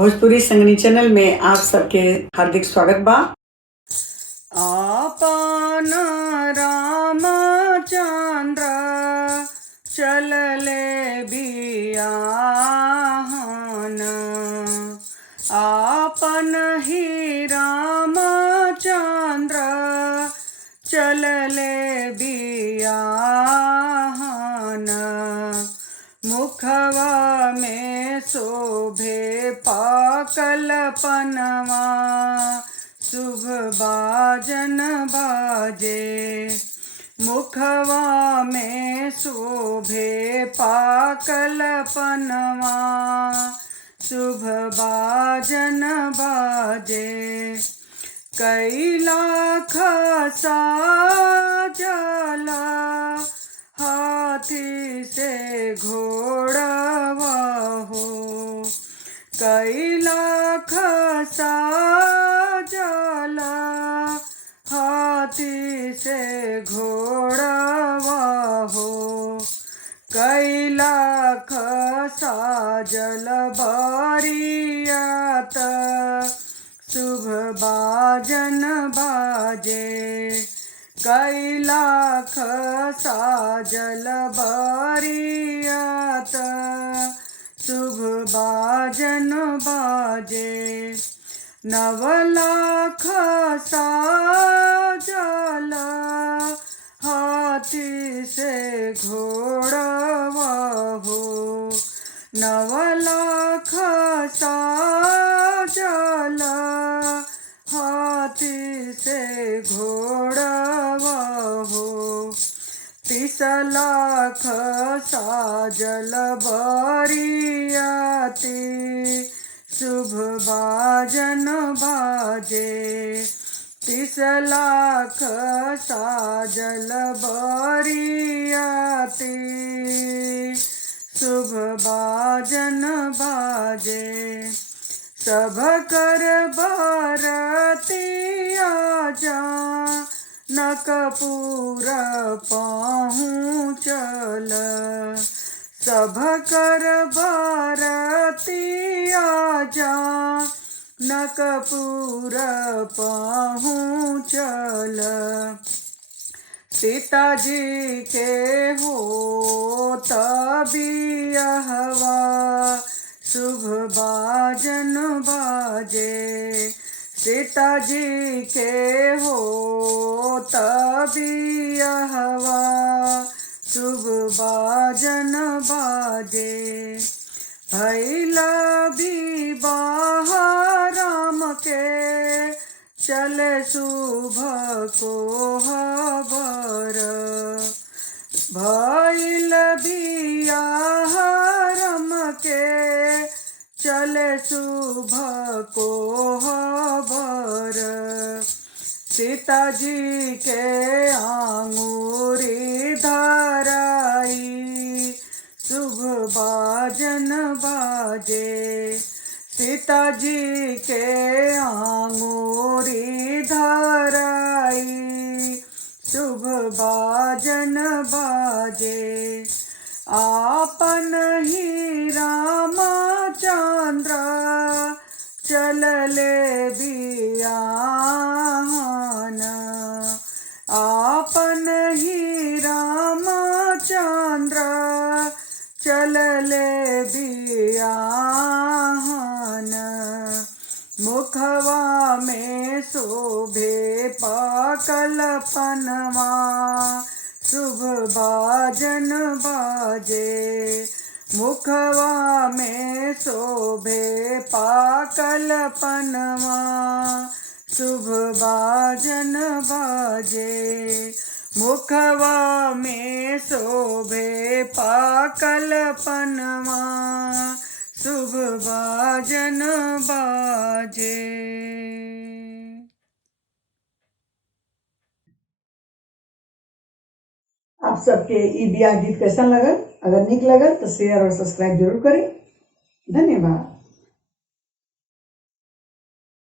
Bhojpuri संगनी channel में आप सबके हार्दिक स्वागत बा। आपन रामचंद्र चलले बियाहन, आपन ही रामचंद्र चलले बियाहन। मुखवा में शोभे पाकल पनवा, शुभ बाजन बाजे। मुखवा में शोभे पाकल पनवा, शुभ बाजन बाजे। कैलाख साजला हाथी से घोड़वा हो, कैलाख साजला हाथी से घोड़वा हो। कैलाख साजल बारियात, शुभ बाजन बाजे। कैलाख साजल बारियात, शुभ बाजन बाजे। नवलाख साजल हाथी से घोड़वा हो, नवलाख साजल हाथी से घोड़वा हो। 30 लाख साजल बारियाती, शुभ बाजन बाजे। 30 लाख साजल बारियाती, शुभ बाजन बाजे। सब कर बरतिया जा नकपुर पहुँचल, सब कर बरतिया जा नकपुर पहुँचल। सीता जी के हो बियाहवा, शुभ बाजन बाजे। सीता जी के हो बियाहवा, शुभ बाजन बाजे। भैला विवाह राम के, चले शुभ को हबर। भैल बियाह राम के, चले शुभ को हबर। सीता जी के आंगूरी धराई, शुभ बाजन बाजे। सीता जी के आंगूरी धराई, शुभ बाजन बाजे। आपन ही रामचंद्र चलले बियाहन, आपन ही रामचंद्र चलले बियाहन। मुखवा में शोभे पाकल पनवा, शुभ बाजन बाजे। मुखवा में शोभे पाकल पनवा, शुभ बाजन बाजे। मुखवा में शोभे पाकल पनवा, शुभ बाजन बाजे। आप सबके ई बियाह गीत कैसा लगल? अगर निक लगल तो शेयर और सब्सक्राइब जरूर करें। धन्यवाद।